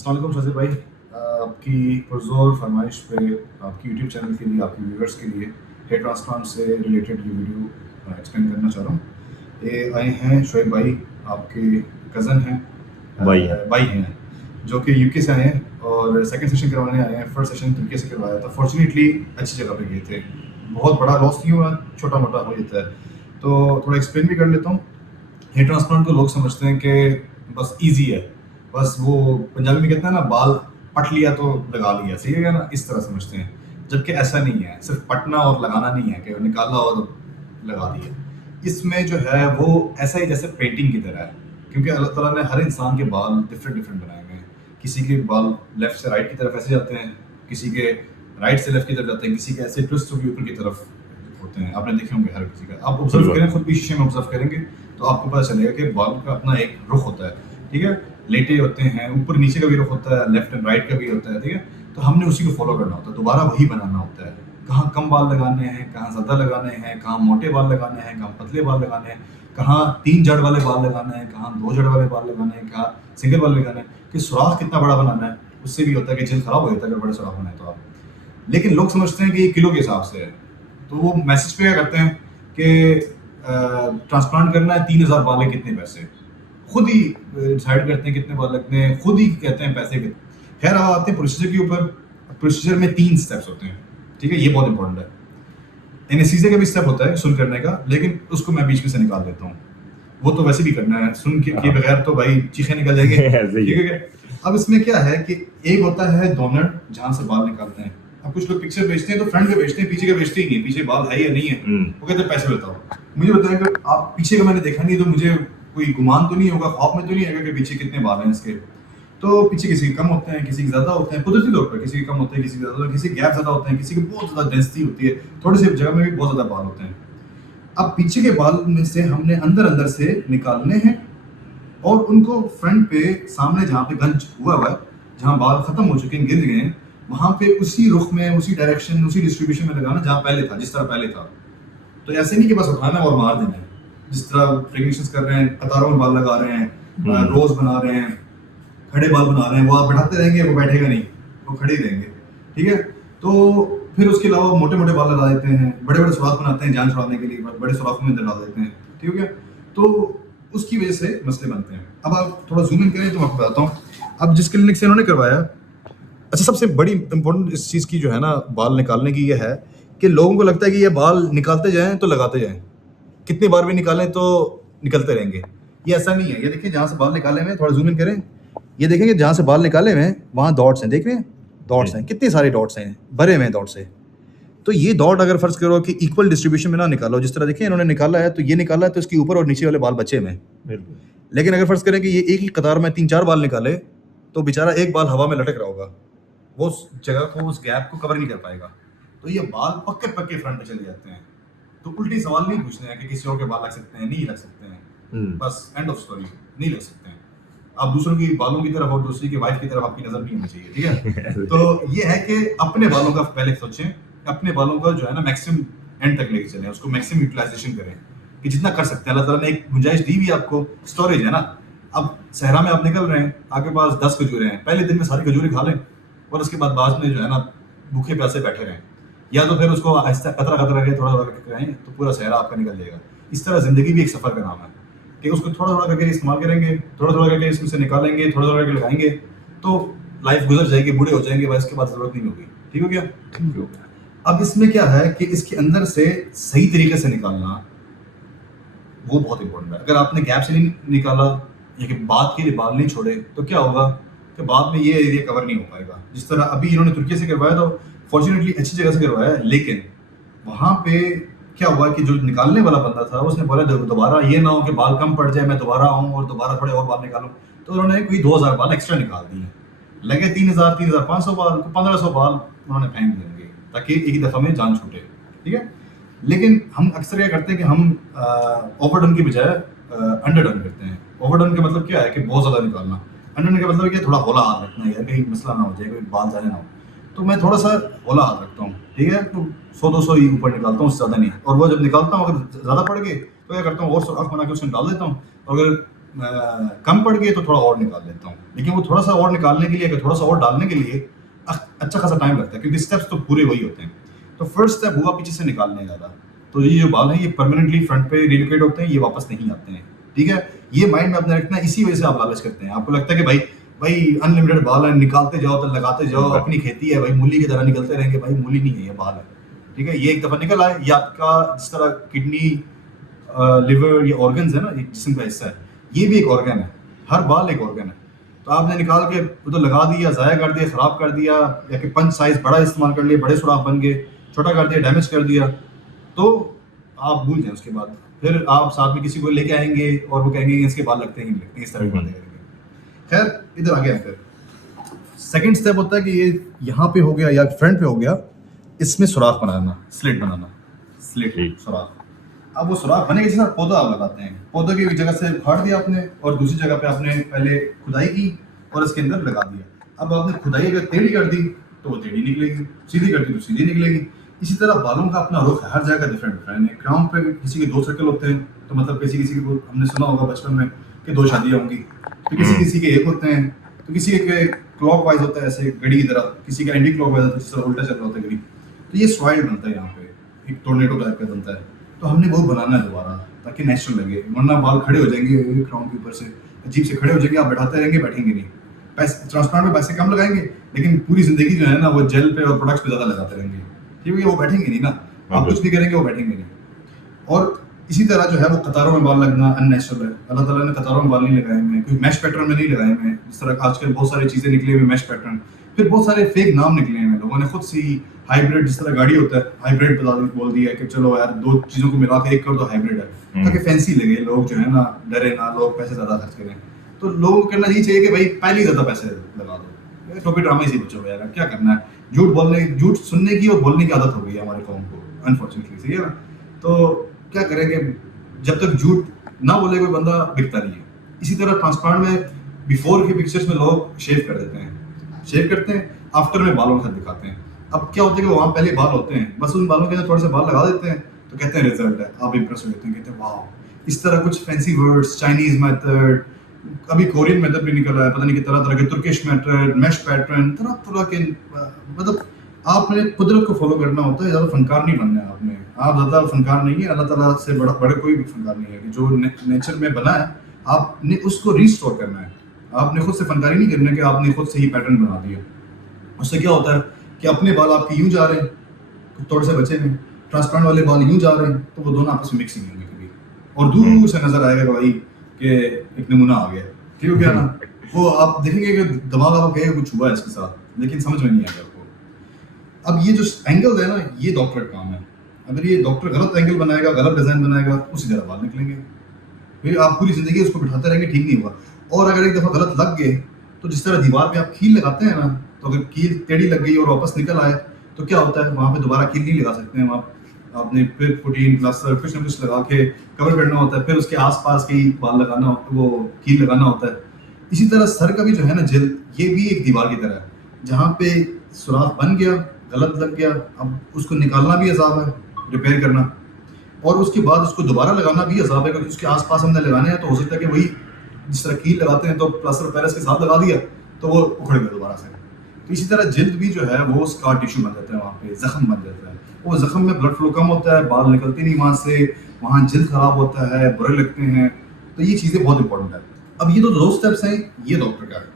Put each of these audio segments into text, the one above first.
अस्सलाम वालेकुम शाज़िब भाई। आपकी पुरज़ोर फरमाइश पे आपकी यूट्यूब चैनल के लिए, आपके व्यूअर्स के लिए हेयर ट्रांसप्लांट से रिलेटेड ये वीडियो एक्सप्लेन करना चाह रहा हूँ। ये आए हैं शोएब भाई, आपके कज़न हैं, भाई हैं, जो कि यूके से आए हैं और सेकंड सेशन करवाने आए हैं। फर्स्ट सेशन यूके से करवाया था, फॉर्चुनेटली अच्छी जगह पे गए थे, बहुत बड़ा लॉस नहीं हुआ, छोटा मोटा हो जाता है। तो थोड़ा एक्सप्लेन भी कर लेता हूँ। हेयर ट्रांसप्लांट को लोग समझते हैं कि बस इजी है, बस वो पंजाबी में कहते हैं ना, बाल पट लिया तो लगा लिया, सही है ना, इस तरह समझते हैं। जबकि ऐसा नहीं है, सिर्फ पटना और लगाना नहीं है कि निकाला और लगा दिया। इसमें जो है वो ऐसा ही जैसे पेंटिंग की तरह है, क्योंकि अल्लाह ताला ने हर इंसान के बाल डिफरेंट डिफरेंट बनाए हुए हैं। किसी के बाल लेफ्ट से राइट की तरफ ऐसे जाते हैं, किसी के राइट से लेफ्ट की तरफ जाते हैं, किसी के ऐसे ट्विस्ट होकर ऊपर की तरफ होते हैं। आपने देखे होंगे हर किसी का, आप ऑब्जर्व करें, खुद भी शीशे में ऑब्जर्व करेंगे तो आपको पता चलेगा कि बाल का अपना एक रुख होता है, ठीक है। लेटे होते हैं, ऊपर नीचे का भी रुख होता है, लेफ्ट एंड राइट का भी होता है, ठीक है। तो हमने उसी को फॉलो करना होता है, दोबारा वही बनाना होता है। कहाँ कम बाल लगाने हैं, कहाँ ज़्यादा लगाने हैं, कहाँ मोटे बाल लगाने हैं, कहाँ पतले बाल लगाने हैं, कहाँ 3 जड़ वाले बाल लगाने हैं, कहाँ 2 जड़ वाले बाल लगाने हैं, कहाँ सिंगल बाल लगाने हैं, कि सुराख कितना बड़ा बनाना है। उससे भी होता है कि जल्द खराब हो जाता है अगर बड़े सुराख बनाए तो आप। लेकिन लोग समझते हैं कि ये किलो के हिसाब से है, तो वो मैसेज पे क्या करते हैं कि ट्रांसप्लांट करना है, 3000 बाल है, कितने पैसे, खुद ही डिसाइड करते हैं कितने बाल लगते हैं, खुद ही कहते हैं पैसे कितने। खैर अब आते हैं प्रोसीजर के ऊपर। प्रोसीजर में 3 स्टेप्स होते हैं, ठीक है, ये बहुत इंपॉर्टेंट है। एनेस्थीसिया का भी स्टेप होता है सुन करने का, लेकिन उसको मैं बीच में से निकाल देता हूँ, वो तो वैसे भी करना है, सुन के बगैर तो भाई चीखें निकल जाएंगे, ठीक है। अब इसमें क्या है कि एक होता है डोनर, जहां से बाल निकालते हैं। अब कुछ लोग पिक्चर बेचते हैं तो फ्रंट पे बेचते हैं, पीछे के बेचते ही नहीं, पीछे बाल है या नहीं है, वो कहते हैं पैसे बताओ। मुझे बताया कि आप पीछे का मैंने देखा नहीं, तो मुझे कोई गुमान तो नहीं होगा, ख्वाब में तो नहीं आएगा कि पीछे कितने बाल हैं इसके। तो पीछे किसी के कम होते हैं, किसी के ज्यादा होते हैं, कुदरती तौर पर किसी के कम होते हैं, किसी के ज्यादा, किसी के गैप ज्यादा होते हैं, किसी के बहुत ज्यादा डेंसिटी होती है, थोड़ी सी जगह में भी बहुत ज्यादा बाल होते हैं। अब पीछे के बाल में से हमने अंदर अंदर से निकालने हैं और उनको फ्रंट पे सामने जहाँ पे गंज हुआ है, जहाँ बाल खत्म हो चुके हैं, गिर गए हैं, वहां पे उसी रुख में, उसी डायरेक्शन, उसी डिस्ट्रीब्यूशन में लगाना जहाँ पहले था, जिस तरह पहले था। तो ऐसे नहीं कि बस उठाना और मार देना है, जिस तरह प्रेगनेंसीज कर रहे हैं, कतारों में बाल लगा रहे हैं, रोज बना रहे हैं, खड़े बाल बना रहे हैं, वो आप बढ़ाते रहेंगे, वो बैठेगा नहीं, वो खड़े ही रहेंगे, ठीक है। तो फिर उसके अलावा मोटे मोटे बाल लगा देते हैं, बड़े बड़े सुराख बनाते हैं जान छुड़ाने के लिए, बड़े सुराखों में डाल देते हैं, ठीक है। तो उसकी वजह से मसले बनते हैं। अब आप थोड़ा जूम इन करें तो मैं आपको बताता हूँ। अब जिस क्लिनिक से इन्होंने करवाया, अच्छा, सबसे बड़ी इंपॉर्टेंट इस चीज़ की जो है ना, बाल निकालने की, ये है कि लोगों को लगता है कि ये बाल निकालते जाएं तो लगाते जाएं, कितनी बार भी निकालें तो निकलते रहेंगे। ये ऐसा नहीं है। ये देखिए, जहाँ से बाल निकाले हुए, थोड़ा जूम इन करें, ये देखेंगे जहाँ से बाल निकाले हुए हैं वहाँ डॉट्स हैं, देख रहे हैं, डॉट्स हैं, कितने सारे डॉट्स हैं, भरे हुए हैं डॉट से। तो ये डॉट अगर फर्ज करो कि इक्वल डिस्ट्रीब्यूशन में ना निकालो, जिस तरह देखिए इन्होंने निकाला है, तो ये निकाला है तो इसके ऊपर और नीचे वाले बाल बचे हुए हैं। लेकिन अगर फर्ज करें कि ये एक ही कतार में 3-4 बाल निकाले, तो बेचारा एक बाल हवा में लटक रहा होगा, वो उस जगह को, उस गैप को कवर नहीं कर पाएगा। तो ये बाल पक्के पक्के फ्रंट पे चले जाते हैं। तो उल्टी सवाल नहीं पूछने हैं कि किसी और के बाल लग सकते हैं, नहीं लग सकते हैं, बस एंड ऑफ स्टोरी, नहीं लग सकते हैं। आप दूसरों की बालों की तरफ और दूसरी की वाइफ की तरफ आपकी नजर नहीं होनी चाहिए, ठीक है। तो ये है कि अपने बालों का पहले सोचें, अपने बालों का जो है ना मैक्सिमम एंड तक लेके चलें, उसको मैक्सिमम यूटिलाइजेशन करें कि जितना कर सकते हैं। अल्लाह ताला ने एक गुंजाइश दी भी आपको, स्टोरेज है ना। अब सहरा में आप निकल रहे हैं, आपके पास 10 खजूरें हैं, पहले दिन में सारी खजूरें खा लें और उसके बाद में जो है ना भूखे प्यासे बैठे रहें, या तो फिर उसको आहिस्ता कतरा कतरा करके थोड़ा थोड़ा करके करें, तो पूरा सहरा आपका निकल जाएगा। इस तरह जिंदगी भी एक सफर का नाम है कि उसको थोड़ा थोड़ा करके इस्तेमाल करेंगे, थोड़ा थोड़ा करके इसमें से निकालेंगे, थोड़ा थोड़ा करके लगाएंगे, तो लाइफ गुजर जाएगी, बूढ़े हो जाएंगे, बस इसके बाद जरूरत नहीं होगी, ठीक हो गया, ठीक हो गया। अब इसमें क्या है कि इसके अंदर से सही तरीके से निकालना वो बहुत इंपॉर्टेंट है। अगर आपने गैप से नहीं निकाला या कि बाद के लिए बाल नहीं छोड़े, तो क्या होगा कि बाद में ये एरिया कवर नहीं हो पाएगा। जिस तरह अभी इन्होंने तुर्की से करवाया, तो फॉर्चुनेटली अच्छी जगह से करवाया, लेकिन वहाँ पे क्या हुआ कि जो निकालने वाला बंदा था उसने बोला दोबारा ये ना हो कि बाल कम पड़ जाए, मैं दोबारा आऊँ और दोबारा थोड़े और बाल निकालूँ। तो उन्होंने कोई 2000 बाल एक्स्ट्रा निकाल दिए, लगे 3000, 3500 बाल, 1500 बाल उन्होंने फेंक देंगे ताकि एक ही दफ़ा में जान छूटे, ठीक है। लेकिन हम अक्सर क्या करते हैं कि हम ओवरडन की बजाय अंडरडन करते हैं। ओवरडन का मतलब क्या है कि बहुत ज़्यादा निकालना, अंडरडन का मतलब क्या, थोड़ा होला हाथ रखना है, कहीं मसला ना हो जाए, कोई बाल जाने ना हो। तो मैं थोड़ा सा होला हाथ रखता हूँ, ठीक है, तो 100-200 ही ऊपर निकालता हूँ, उससे ज़्यादा नहीं। और वो जब निकालता हूँ अगर ज़्यादा पड़ गए तो क्या करता हूँ, और सुराख बना के उसमें डाल देता हूँ। और अगर कम पड़ गए तो थोड़ा और निकाल लेता हूँ, लेकिन वो थोड़ा सा और निकालने के लिए, अगर थोड़ा सा और डालने के लिए अच्छा खासा टाइम लगता है, क्योंकि स्टेप्स तो पूरे वही होते हैं। तो फर्स्ट स्टेप हुआ पीछे से निकालने वाला। तो ये जो बाल हैं ये परमानेंटली फ्रंट पे रिलोकेट होते हैं, ये वापस नहीं आते हैं, ठीक है। ये माइंड में अपने रखना है, इसी वजह से आप लालच करते हैं। आपको लगता है कि भाई भाई अनलिमिटेड बाल है, निकालते जाओ तो लगाते जाओ, अपनी खेती है भाई, मूली की तरह निकलते रहेंगे। भाई मूली नहीं है, ये बाल है, ठीक है। ये एक दफा निकल आए, ये आपका जिस तरह किडनी, लिवर, ये ऑर्गन्स है ना, ये जिस्म का हिस्सा है, ये भी एक ऑर्गन है। हर बाल एक ऑर्गन है। तो आपने निकाल के वो तो लगा दिया, ज़ाया कर दिया, ख़राब कर दिया, या कि पंच साइज बड़ा इस्तेमाल कर लिया, बड़े सुराख बन गए, छोटा कर दिया, डैमेज कर दिया, तो आप भूल जाएं। उसके बाद फिर आप साथ में किसी को लेके आएंगे और वो कहेंगे इसके बाल लगते हैं ही नहीं लगते हैं, इस तरह की बातें करेंगे। खैर इधर आ गया। फिर सेकंड स्टेप होता है कि ये यहाँ पे हो गया या फ्रंट पे हो गया, इसमें सुराख बनाना, स्लिट बनाना, स्लिट सुराख। अब वो सुराख बने के साथ पौधा आप लगाते हैं। पौधे की जगह से उखाड़ दिया आपने और दूसरी जगह पे आपने पहले खुदाई की और इसके अंदर लगा दिया। अब आपने खुदाई अगर टेढ़ी कर दी तो वो टेढ़ी निकलेगी, सीधी कर दी तो सीधी निकलेगी। इसी तरह बालों का अपना रुख है, हर जगह डिफरेंट डिफरेंट है। क्राउन पे किसी के 2 सर्कल होते हैं, तो मतलब किसी किसी को हमने सुना होगा बचपन में कि 2 शादियाँ होंगी, तो किसी किसी के 1 होते हैं, तो किसी के क्लॉक वाइज होता है ऐसे घड़ी की तरह, किसी का एंटी क्लॉक वाइज होता है, जिस तरह उल्टा चल रहा होता है घड़ी। तो ये सॉइल बनता है, यहाँ पे एक टोर्नेडो टाइप का बनता है। तो हमने वो बनाना है दोबारा, ताकि नेचुरल लगे, वरना बाल खड़े हो जाएंगे क्राउन के ऊपर से, अजीब से खड़े हो जाएंगे, आप बैठाते रहेंगे, बैठेंगे नहीं। पैसे ट्रांसप्लांट में पैसे कम लगाएंगे, लेकिन पूरी जिंदगी जो है ना वो जेल पे और प्रोडक्ट्स पे ज़्यादा लगाते रहेंगे, क्योंकि वो बैठेंगे नहीं ना। आप कुछ भी करेंगे वो बैठेंगे नहीं। और इसी तरह जो है वो कतारों में बाल लगना अननेचुरल है। अल्लाह ताला ने कतारों में बाल नहीं लगाए हुए हैं, कोई मैश पैटर्न में नहीं लगाए हुए हैं, जिस तरह आजकल बहुत सारी चीज़ें निकली हुई मैश पैटर्न। फिर बहुत सारे फेक नाम निकले हैं, लोगों ने खुद से ही हाइब्रिड, जिस तरह गाड़ी होता है हाइब्रिड बोल दिया कि चलो यार 2 चीज़ों को मिला के एक कर दो हाइब्रिड है, ताकि फैंसी लगे, लोग जो है ना डरे ना, लोग पैसे ज़्यादा खर्च करें। तो लोगों को करना यही चाहिए कि भाई पहले ही ज़्यादा पैसे लगा दो, टोपी ड्रामा ही बच्चों को यार क्या करना है। झूठ सुनने की और बोलने की आदत हो गई है हमारे कौम को, अनफॉर्चुनेटली, सही है ना। तो क्या करेंगे, जब तक झूठ ना बोले कोई बंदा बिकता नहीं है। इसी तरह ट्रांसप्लांट में बिफोर की पिक्चर्स में लोग शेव कर देते हैं, शेव करते हैं, आफ्टर में बालों के साथ दिखाते हैं। अब क्या होता है कि वहाँ पहले बाल होते हैं, बस उन बालों के अंदर थोड़े से बाल लगा देते हैं, तो कहते हैं रिजल्ट है, आप इंप्रेस हो जाते हैं, कहते हैं वाह। इस तरह कुछ फैंसी वर्ड्स, चाइनीज मेथड, अभी कोरियन मेथड भी निकल रहा है, पता नहीं कि तरह तरह के, तुर्किश मेथड, मैश पैटर्न, तरह तरह के। मतलब आपने कुदरत को फॉलो करना होता है, ज़्यादा फनकार नहीं बनना है आपने। आप ज़्यादा फनकार नहीं है, अल्लाह ताला से बड़े कोई भी फनकार नहीं है। कि जो नेचर में बना है आपने उसको रिस्टोर करना है। आपने खुद से फनकारी नहीं करना कि आपने खुद से ही पैटर्न बना दिया। उससे क्या होता है कि अपने बाल आपके यूं जा रहे हैं, थोड़े से बचे हैं, ट्रांसप्लांट वाले बाल यूं जा रहे हैं, तो वो दोनों आपस में मिक्स नहीं होंगे कभी, और दूर से नजर आएगा कि भाई कि एक नमूना आ गया, ठीक हो गया ना। वो आप देखेंगे कि दिमाग आपको कहेगा कुछ हुआ है इसके साथ, लेकिन समझ में नहीं आएगा आपको। अब ये जो एंगल है ना, ये डॉक्टर का काम है। अगर ये डॉक्टर गलत एंगल बनाएगा, गलत डिजाइन बनाएगा, उसी तरह बाल निकलेंगे, फिर आप पूरी जिंदगी उसको बिठाते रहेंगे, ठीक नहीं हुआ। और अगर एक दफा गलत लग गए, तो जिस तरह दीवार पे आप कील लगाते हैं ना, तो अगर कील टेढ़ी लग गई और वापस निकल आए, तो क्या होता है, वहाँ पे दोबारा कील नहीं लगा सकते हैं आप। आपने फिर पुटीन प्लास्टर कुछ ना कुछ लगा के कवर करना होता है, फिर उसके आसपास के बाल लगाना, वो कील लगाना होता है। इसी तरह सर का भी जो है ना जल्द, ये भी एक दीवार की तरह है, जहाँ पे सुराख बन गया, गलत लग गया, अब उसको निकालना भी अजाब है, रिपेयर करना, और उसके बाद उसको दोबारा लगाना भी अजाब है, क्योंकि उसके आसपास हमने लगाने हैं, तो हो सकता है कि वही जिस तरह कील लगाते हैं तो प्लास्टर पेरिस के साथ लगा दिया तो वो उखड़ गया दोबारा से। तो इसी तरह जल्द भी जो है वो स्कार टिश्यू बन जाता है, वहाँ पे जख्म बन जाता है। वो जख्म में ब्लड फ्लो कम होता है, बाल निकलते नहीं वहाँ से, वहाँ जल्द खराब होता है, बुरे लगते हैं। तो ये चीज़ें बहुत इंपॉर्टेंट है। अब ये तो 2 स्टेप्स हैं, ये डॉक्टर का है,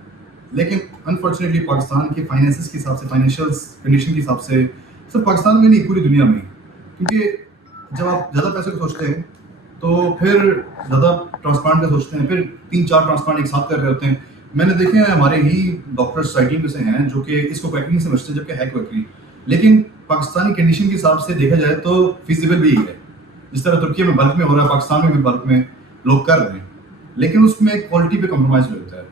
लेकिन अनफॉर्चुनेटली पाकिस्तान के फाइनेंसिस के हिसाब से, फाइनेंशियल कंडीशन के हिसाब से, सिर्फ पाकिस्तान में नहीं पूरी दुनिया में, क्योंकि जब आप ज़्यादा पैसे को सोचते हैं तो फिर ज़्यादा ट्रांसप्लांट का सोचते हैं, फिर 3-4 ट्रांसप्लांट एक साथ कर रहे होते हैं। मैंने देखे हैं हमारे ही डॉक्टर सोसाइटी में से हैं जो कि इसको क्वैकिंग समझते हैं, जबकि है क्वैकरी, लेकिन पाकिस्तानी कंडीशन के हिसाब से देखा जाए तो फिजिबल भी है। जिस तरह तुर्की में बल्क में हो रहा है, पाकिस्तान में भी बल्क में लोग कर रहे हैं, लेकिन उसमें क्वालिटी पे कम्प्रोमाइज़ होता है,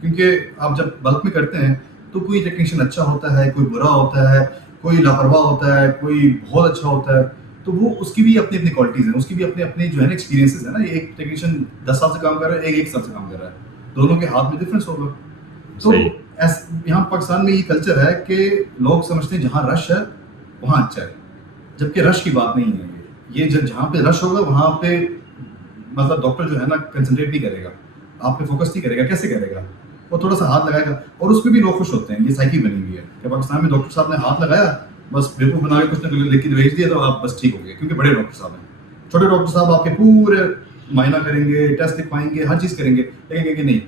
क्योंकि आप जब बल्क में करते हैं तो कोई टेक्नीशियन अच्छा होता है, कोई बुरा होता है, कोई लापरवाह होता है, कोई बहुत अच्छा होता है। तो वो उसकी भी अपनी अपनी क्वालिटीज़ हैं, उसकी भी अपने अपने जो है ना एक्सपीरियंसेस है ना। एक टेक्नीशियन 10 साल से काम कर रहा है, एक साल से काम कर रहा है, दोनों के हाथ में डिफरेंस होगा। तो यहाँ पाकिस्तान में ये कल्चर है कि लोग समझते हैं जहाँ रश है वहाँ अच्छा है, जबकि रश की बात नहीं है। ये जब जहाँ पे रश होगा वहाँ पे मतलब डॉक्टर जो है ना कंसंट्रेट नहीं करेगा, आप पे फोकस नहीं करेगा, कैसे करेगा? वो थोड़ा सा हाथ लगाएगा और उसमें भी लोग खुश होते हैं। ये साइकी बनी हुई है कि पाकिस्तान में डॉक्टर साहब ने हाथ लगाया, बस बेवकूफ़ बना के कुछ ना कुछ लिख के भेज दिया तो आप बस ठीक हो गए, क्योंकि बड़े डॉक्टर साहब हैं। छोटे डॉक्टर साहब आपके पूरे मायना करेंगे, टेस्ट लिखवाएंगे, हर चीज़ करेंगे, लेकिन कहेंगे नहीं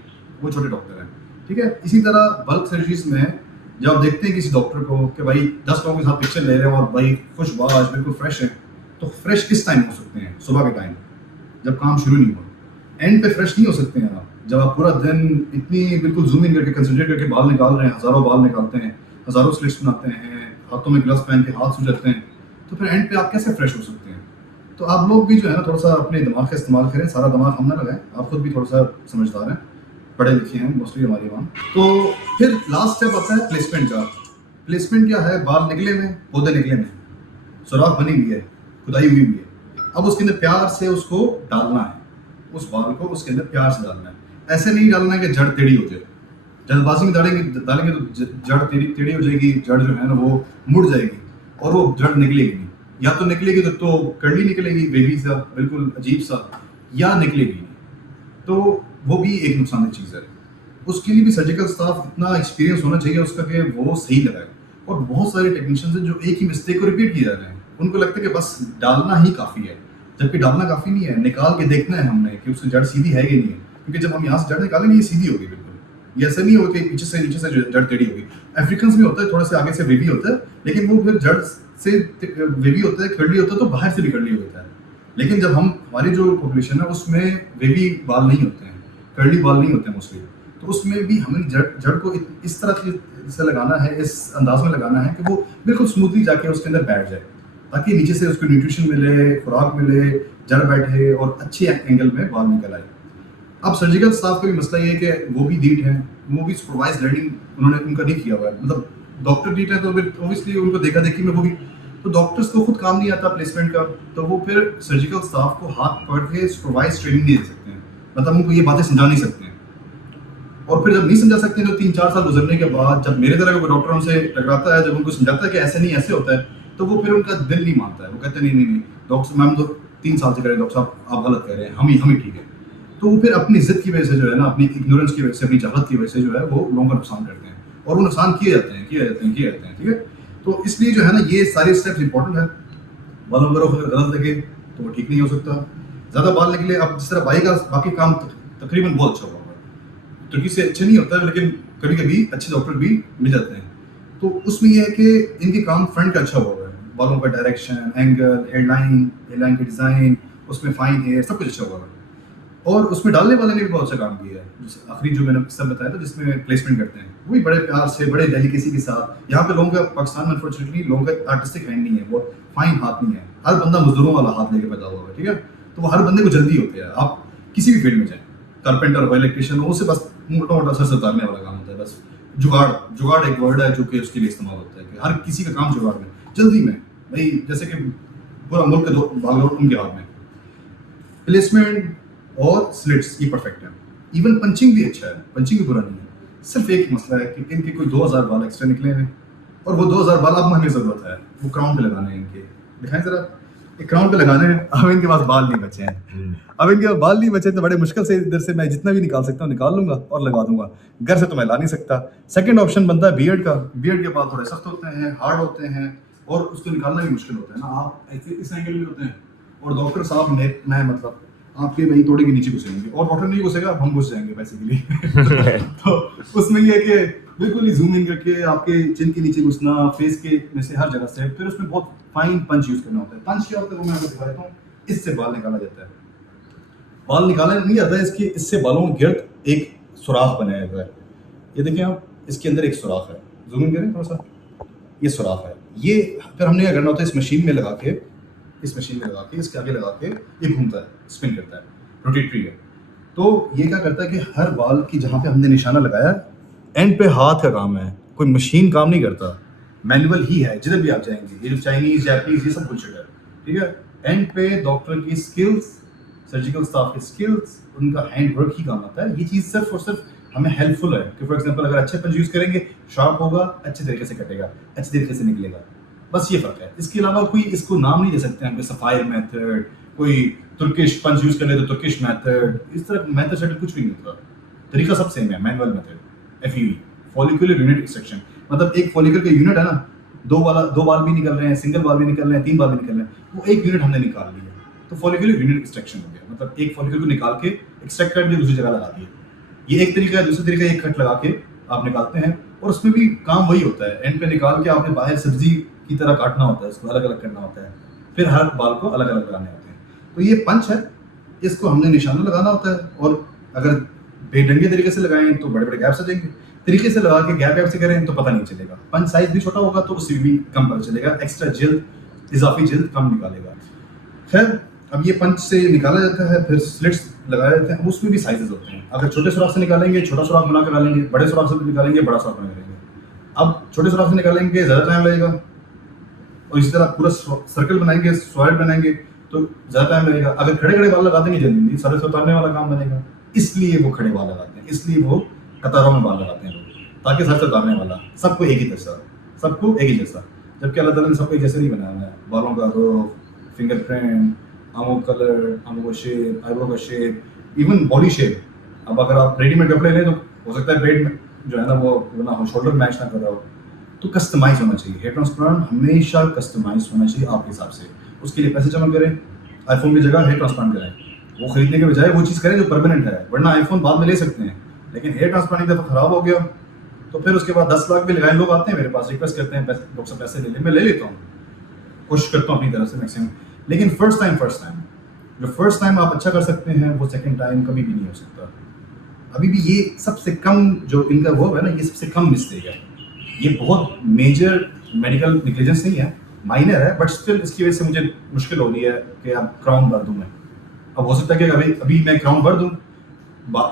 वो छोटे डॉक्टर हैं। ठीक है, इसी तरह बल्क सर्जरीज में जब आप देखते हैं किसी डॉक्टर को कि भाई 10 लोगों के साथ पिक्चर ले रहे हैं और भाई खुशबाश बिल्कुल फ्रेश है, तो फ्रेश किस टाइम हो सकते हैं? सुबह के टाइम जब काम शुरू नहीं हुआ। एंड पे फ्रेश नहीं हो सकते हैं आप जब आप पूरा दिन इतनी बिल्कुल जूम इन करके कंसंट्रेट करके बाल निकाल रहे हैं, हज़ारों बाल निकालते हैं, हज़ारों स्लिट्स बनाते हैं, हाथों में ग्लव्स पहन के हाथ सूज जाते हैं, तो फिर एंड पे आप कैसे फ्रेश हो सकते हैं? तो आप लोग भी जो है ना थोड़ा सा अपने दिमाग का इस्तेमाल करें, सारा दिमाग हम ना लगाएं। आप खुद भी थोड़ा सा समझदार हैं, पढ़े लिखे हैं मोस्टली हमारी वहाँ। तो फिर लास्ट स्टेप आता है प्लेसमेंट का। प्लेसमेंट क्या है? बाल निकले में, पौधे निकले में, सुराख बनी हुई है, खुदाई हुई हुई है। अब उसके अंदर प्यार से उसको डालना है, उस बाल को उसके अंदर प्यार से डालना है। ऐसे नहीं डालना है कि जड़ टेढ़ी हो जाए। जल्दबाजी में डालेंगे तो जड़ टेढ़ी हो जाएगी, जड़ जो है ना वो मुड़ जाएगी और वो जड़ निकलेगी नहीं। या तो निकलेगी तो कर्ली निकलेगी, बेबी सा बिल्कुल अजीब सा, या निकलेगी नहीं। तो वो भी एक नुकसानदेह चीज़ है। उसके लिए भी सर्जिकल स्टाफ इतना एक्सपीरियंस होना चाहिए उसका कि वो सही लगाए। और बहुत सारे टेक्नीशियंस हैं जो एक ही मिस्टेक को रिपीट किए जा रहे हैं। उनको लगता है कि बस डालना ही काफ़ी है, जबकि डालना काफ़ी नहीं है। निकाल के देखना है हमने कि उसकी जड़ सीधी है कि नहीं है, क्योंकि जब हम यहाँ से जड़ निकालेंगे ये सीधी होगी बिल्कुल। ये ऐसा नहीं होगा कि पीछे से नीचे से जड़ टेढ़ी होगी। अफ्रीकन में होता है थोड़ा सा आगे से वेवी होता है, लेकिन वो फिर जड़ से वेवी होता है, कर्ली होता है, तो बाहर से भी कर्ली होता है। लेकिन जब हमारी जो पॉपुलेशन है उसमें वेवी बाल नहीं होते हैं, कर्ली बाल नहीं होते हैं मोस्टली, तो उसमें भी हमें जड़ को इस तरह से लगाना है, इस अंदाज में लगाना है कि वो बिल्कुल स्मूथली जाके उसके अंदर बैठ जाए, ताकि नीचे से उसको न्यूट्रिशन मिले, खुराक मिले, जड़ बैठे और अच्छे एंगल में बाल निकल आए। अब सर्जिकल स्टाफ का भी मसला ये है कि वो भी डीट हैं, वो भी सुपरवाइज लर्निंग उन्होंने उनका नहीं किया हुआ है। मतलब डॉक्टर डीट है तो फिर ऑब्वियसली उनको देखा देखी में वो भी, तो डॉक्टर्स को खुद काम नहीं आता प्लेसमेंट का, तो वो फिर सर्जिकल स्टाफ को हाथ पकड़ के सुपरवाइज ट्रेनिंग नहीं दे सकते हैं। मतलब उनको ये बातें समझा नहीं सकते हैं। और फिर जब नहीं समझा सकते हैं तो 3-4 साल गुजरने के बाद जब मेरे तरह का डॉक्टर उनसे टकराता है, जब उनको समझाता है कि ऐसे नहीं ऐसे होता है, तो वो फिर उनका दिल नहीं मानता है। वो कहते हैं नहीं डॉक्टर मैम तो 3 साल से कह रहे हैं, डॉक्टर साहब आप गलत कह रहे हैं, हम ही ठीक है। तो वो फिर अपनी जिद की वजह से जो है ना, अपनी इग्नोरेंस की वजह से, अपनी चाहत की वजह से जो है वो लोगों का नुकसान करते हैं, और वो नुकसान किए जाते हैं। ठीक है, तो इसलिए जो है ना ये सारे स्टेप्स इंपॉर्टेंट है। बालों पर अगर गलत लगे तो वो ठीक नहीं हो सकता। ज़्यादा बाल निकले, अब जिस तरह भाई का बाकी काम तकरीबन बहुत अच्छा हुआ, तुर्की से अच्छे नहीं होता है, लेकिन कभी कभी अच्छे डॉक्टर भी मिल जाते हैं। तो उसमें यह है कि इनके काम फ्रंट का अच्छा हुआ है, बालों का डायरेक्शन, एंगल, हेयरलाइन की डिज़ाइन, उसमें फाइन हेयर, सब कुछ अच्छा हुआ है। और उसमें डालने वाले ने भी बहुत अच्छा काम किया है। जैसे आखिरी जो मैंने किस्सा बताया था जिसमें प्लेसमेंट करते हैं, वो भी बड़े प्यार से, बड़े डेलिकेसी के साथ। यहाँ पे लोगों का, पाकिस्तान में अनफॉर्चुनेटली लोगों का आर्टिस्टिक हैंड नहीं है, बहुत फाइन हाथ नहीं है। हर बंदा मजदूरों वाला हाथ लेके पैदा हुआ है, ठीक है। तो वो हर बंदे को जल्दी होती है। आप किसी भी फील्ड में जाएं, कारपेंटर हो, इलेक्ट्रिशियन हो, उससे बस मोटा सर से उतारने वाला काम होता है। बस जुगाड़ एक वर्ड है जो कि उसके लिए इस्तेमाल होता है कि हर किसी का काम जुगाड़ में, जल्दी में, भाई जैसे कि पूरा मुल्क का भागदौड़ उनके हाथ में। प्लेसमेंट और स्लिट्स ये परफेक्ट है। इवन पंचिंग भी अच्छा है, पंचिंग भी बुरा नहीं है। सिर्फ एक मसला है कि इनके कोई 2000 बाल एक्स्ट्रा निकले हैं, और वो 2000 बाल अब हमें ज़रूरत है वो क्राउन पे लगाने हैं इनके। दिखाएं ज़रा, एक क्राउन पे लगाने हैं। अब इनके पास बाल नहीं बचे हैं, अब इनके बाल नहीं बचे तो बड़े मुश्किल से इधर से मैं जितना भी निकाल सकता हूँ निकाल लूंगा और लगा दूंगा। घर से तो मैं ला नहीं सकता। सेकंड ऑप्शन बनता है बियर्ड का। बियर्ड के बाल थोड़े सख्त होते हैं, हार्ड होते हैं, और उसको निकालना भी मुश्किल होता है ना। आप ऐसे इस एंगल में होते हैं, और डॉक्टर साहब मैं मतलब आपके भाई थोड़े के नीचे घुसेंगे, और डॉक्टर नहीं घुसेगा, हम घुस जाएंगे पैसे के लिए। तो उसमें ये है कि बिल्कुल ही जूम इन करके आपके चिन के नीचे घुसना, फेस के में से हर जगह से, फिर उसमें बहुत फाइन पंच यूज करना होता है। पंच क्या होता है वो मैं आपको दिखा देता हूँ। इससे बाल निकाला जाता है। बाल निकाला नहीं जाता है, इससे बालों के गिर्द एक सुराख बनाया हुआ है। ये देखिए आप, इसके अंदर एक सुराख है, जूम इन करें थोड़ा सा, ये सुराख है। ये फिर हमने क्या करना होता है, इस मशीन में लगा के इसके आगे लगा के ये घूमता है, स्पिन करता है, रोटेटरी है। तो ये क्या करता है कि हर बाल की जहाँ पे हमने निशाना लगाया, एंड पे हाथ का काम है, कोई मशीन काम नहीं करता, मैनुअल ही है। जिधर भी आप जाएंगे, ये जो चाइनीज, जापानीज, ये सब कुछ है, ठीक है। एंड पे डॉक्टर की स्किल्स, सर्जिकल स्टाफ की स्किल्स, उनका हैंड वर्क ही काम आता है। ये चीज़ सिर्फ और सिर्फ हमें हेल्पफुल है कि फॉर एग्जांपल अगर अच्छे पंच यूज़ करेंगे, शार्प होगा, अच्छे तरीके से कटेगा, अच्छे तरीके से निकलेगा। बस ये फ़र्क है। इसके अलावा कोई इसको नाम नहीं दे सकते हैं, कोई सफायर मेथड, कोई तुर्किश पंच यूज कर ले तो तुर्किश मेथड, इस तरह मेथड सेटल कुछ भी नहीं होता। तरीका सब सेम है, manual method. FUE, follicular unit extraction, मतलब एक फॉलिकल का यूनिट है ना, दो बाल भी निकल रहे हैं, सिंगल बाल भी निकल रहे हैं, 3 बाल भी निकल रहे हैं, वो एक यूनिट हमने निकाल लिया, तो फॉलिकुलर यूनिट एक्सट्रैक्शन हो गया। मतलब एक फॉलिकल को निकाल के एक्सट्रैक्ट कर दिया, दूसरी जगह लगा दिया। ये एक तरीका है। दूसरा तरीका एक कट लगा के आप निकालते हैं, और उसमें भी काम वही होता है, एंड पे निकाल के आपने बाहर सब्जी की तरह काटना होता है, उसको अलग अलग करना होता है, फिर हर बाल को अलग अलग लगाने होते हैं। तो ये पंच है, इसको हमने निशाना लगाना होता है, और अगर बेढंगे तरीके से लगाएं तो बड़े बड़े गैप्स आ जाएंगे, तरीके से लगा के गैप से करें तो पता नहीं चलेगा। पंच साइज भी छोटा होगा तो उससे भी कम पता चलेगा, एक्स्ट्रा जल्द, इजाफी जल्द कम निकालेगा। खैर, अब ये पंच से निकाला जाता है, फिर स्लिट्स लगाए जाते हैं, उसमें भी साइजेस होते हैं। अगर छोटे सुराख से निकालेंगे छोटा सुराख बना कर डालेंगे, बड़े सुराख से निकालेंगे बड़ा सुराख बना करेंगे। अब छोटे सुराख से निकालेंगे ज़्यादा टाइम लगेगा, और इसी तरह पूरा सर्कल बनाएंगे, सॉलिड बनाएंगे तो ज़्यादा टाइम लगेगा। अगर खड़े खड़े बाल लगा देंगे जल्दी सर से उतारने वाला काम बनेगा, इसलिए वो खड़े बाल लगाते हैं, इसलिए वो कतारों में बाल लगाते हैं लोग, ताकि सर से उतारने वाला सबको एक ही जैसा, सबको एक ही जैसा। जबकि अल्लाह ताला ने सबको एक जैसे नहीं बनाया है। बालों का रूख, फिंगरप्रिंट, आंखों का कलर, आंखों का शेप, आईब्रो का शेप, इवन बॉडी शेप। अब अगर आप रेडीमेड कपड़े लें तो हो सकता है पेट में जो है ना वो ना हो, शोल्डर मैच ना कर रहा हो, तो कस्टमाइज होना चाहिए। हेयर ट्रांसप्लांट हमेशा कस्टमाइज होना चाहिए आपके हिसाब से। उसके लिए पैसे जमा करें, आईफोन की जगह हेयर ट्रांसप्लांट कराएं, वो खरीदने के बजाय वो चीज़ करें जो परमानेंट है। वरना आईफोन बाद में ले सकते हैं, लेकिन हेयर ट्रांसप्लांट एक दफ़ा खराब हो गया तो फिर उसके बाद 10 लाख भी लगाए। लोग आते हैं मेरे पास, रिक्वेस्ट करते हैं लोग सब पैसे ले लें, मैं ले लेता हूँ, कोशिश करता हूँ अपनी तरफ से मैक्सिमम। लेकिन फर्स्ट टाइम जो फर्स्ट टाइम आप अच्छा कर सकते हैं वो सेकंड टाइम कभी भी नहीं हो सकता। अभी भी ये सबसे कम जो इनका वो है ना, ये सबसे कम मिस्टेक है। ये बहुत मेजर मेडिकल निग्लिजेंस नहीं है, माइनर है, बट स्टिल इसकी वजह से मुझे मुश्किल हो रही है कि अब क्राउन भर दूँ मैं। अब हो सकता है कि अभी मैं क्राउन भर दूँ,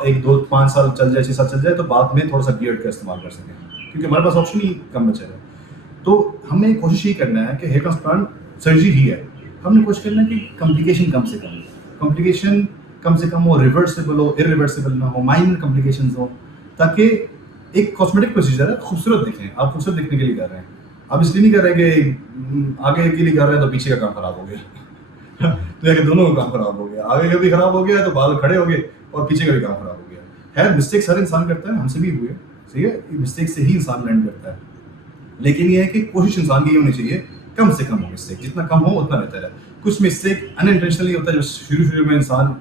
1, 2, 5 साल चल जाए, 6 साल चल जाए, तो बाद में थोड़ा सा बियर्ड का इस्तेमाल कर सकें, क्योंकि हमारे पास ऑप्शन ही कम बचा है। तो हमें कोशिश ही करना है कि हेयर ट्रांसप्लांट सर्जरी ही है, हमने कोशिश करना है कि कॉम्प्लिकेशन कम से कम हो, रिवर्सिबल हो, इरिवर्सिबल ना हो, माइनर कॉम्प्लिकेशंस हो, ताकि एक कॉस्मेटिक प्रोसीजर है, खूबसूरत दिखें। आप खूबसूरत दिखने के लिए कर रहे हैं, आप इसलिए नहीं कर रहे कि आगे के लिए कर रहे हैं तो पीछे का काम खराब हो गया तो या कि दोनों का काम खराब हो गया, आगे का भी खराब हो गया तो बाल खड़े हो गए और पीछे का भी काम खराब हो गया। है मिस्टेक्स हर इंसान करता है, हमसे भी हुए, सही है, मिस्टेक से ही इंसान लर्न करता है। लेकिन ये है कि कोशिश इंसान की ये होनी चाहिए कम से कम हो मिस्टेक, जितना कम हो उतना बेहतर है। कुछ मिस्टेक अनइंटेंशनली होता है, जो शुरू में इंसान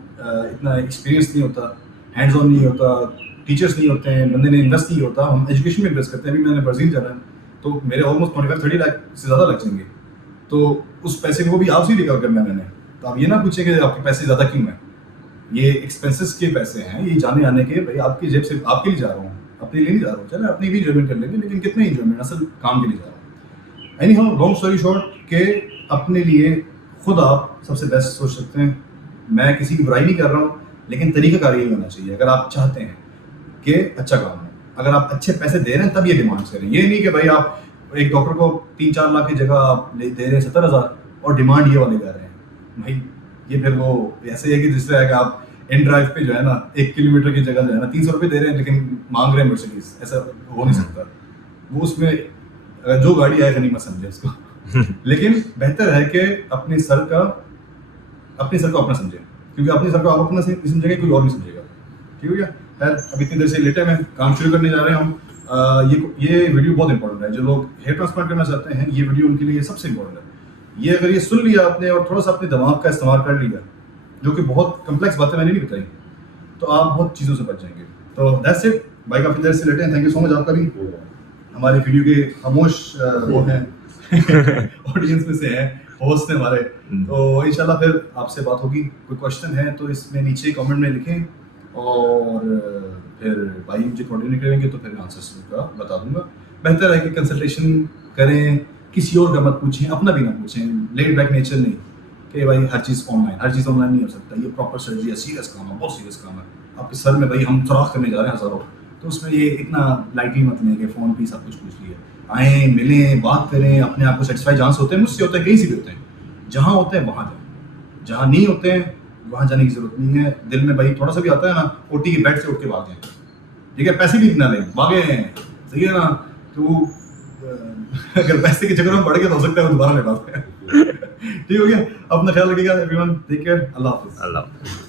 इतना एक्सपीरियंस नहीं होता, हैंड्स ऑन नहीं होता, टीचर्स नहीं होते हैं, बंदे ने इन्वेस्ट नहीं होता। हम एजुकेशन में इन्वेस्ट करते हैं। अभी मैंने ब्राज़ील जाना है तो मेरे ऑलमोस्ट 25-30 लाख से ज़्यादा लग जाएंगे, तो उस पैसे को भी आपसे ही रिकवर करना है मैंने। तो आप ये ना पूछें कि आपके पैसे ज़्यादा क्यों हैं, ये एक्सपेंसेस के पैसे हैं, ये जाने आने के, भाई आपकी जेब से आपके लिए जा रहा हूँ, अपने लिए नहीं जा रहा हूँ। चलो अपनी भी इंजॉयमेंट कर लेंगे, लेकिन कितने इंजॉयमेंट, असल काम के लिए जा रहा हूँ। Any how, long story short, के अपने लिए खुद आप सबसे बेस्ट सोच सकते हैं। मैं किसी की बुराई नहीं कर रहा हूँ, लेकिन तरीक़ाकार यही होना चाहिए। अगर आप चाहते हैं कि अच्छा काम हो, अगर आप अच्छे पैसे दे रहे हैं तब ये डिमांड करें। ये नहीं कि भाई आप एक डॉक्टर को 3-4 लाख की जगह आप दे रहे हैं 70,000 और डिमांड ये वाले कर रहे हैं। भाई ये फिर वो ऐसे है कि जिस तरह है कि आप इन ड्राइव पे जो है ना 1 किलोमीटर की जगह जो है ना 300 रुपये दे रहे हैं, लेकिन मांग रहे हैं मर्सिडीज। ऐसा हो नहीं सकता। वो उसमें जो गाड़ी आए नहीं मत समझे उसको लेकिन बेहतर है कि अपने सर को अपना समझे, क्योंकि अपने सर को आप अपना समझेंगे, कोई और नहीं समझेगा। ठीक हो गया? खैर, अभी इतनी देर से लेटे हैं, काम शुरू करने जा रहे हैं हम। ये वीडियो बहुत इंपॉर्टेंट है। जो लोग हेयर ट्रांसप्लांट करना चाहते हैं, ये वीडियो उनके लिए सबसे इंपॉर्टेंट है। ये अगर ये सुन लिया आपने और थोड़ा सा अपने दिमाग का इस्तेमाल कर लिया, जो कि बहुत कम्प्लेक्स बातें मैंने नहीं बताई, तो आप बहुत चीज़ों से बच जाएंगे। तो दैट्स इट भाई, काफ़ी देर से लेटे हैं। थैंक यू सो मच आपका भी। हमारे वीडियो के खामोश वो हैं ऑडियंस में से हैं, होस्ट हैं हमारे। तो इंशाल्लाह फिर आपसे बात होगी। कोई क्वेश्चन है तो इसमें नीचे कमेंट में लिखें, और फिर भाई मुझे कोऑर्डिनेट करेंगे तो फिर मैं आंसर्स का बता दूंगा। बेहतर है कि कंसल्टेशन करें, किसी और का मत पूछें, अपना भी ना पूछें। लेट बैक नेचर नहीं कि भाई हर चीज़ ऑनलाइन नहीं हो सकता। ये प्रॉपर सर्जरी है, सीरियस काम है, बहुत सीरियस काम है। आपके सर में भाई हम सुराख करने जा रहे हैं हज़ारों, तो उसमें ये इतना लाइटली मत लें कि फ़ोन पे सब कुछ पूछ लिया। आएँ, मिलें, बात करें, अपने आप को सेटिस्फाई जहाँ से होते हैं, मुझसे होता है, कहीं से भी होते हैं। जहाँ होते हैं वहाँ जाएँ, जहाँ नहीं होते हैं वहाँ जाने की ज़रूरत नहीं है। दिल में भाई थोड़ा सा भी आता है ना, ओटी के बेड से उठ के भाग जाएँ, ठीक है? पैसे भी इतना लें, भागे, सही है ना? तो अगर पैसे के चक्कर में पड़ गए तो हो सकता है वो दोबारा ले पाते हैं ठीक हो गया, अपना ख्याल रखिएगा एवरीवन, टेक केयर, अल्लाह हाफिज़। अल्लाह हाफ़िज़।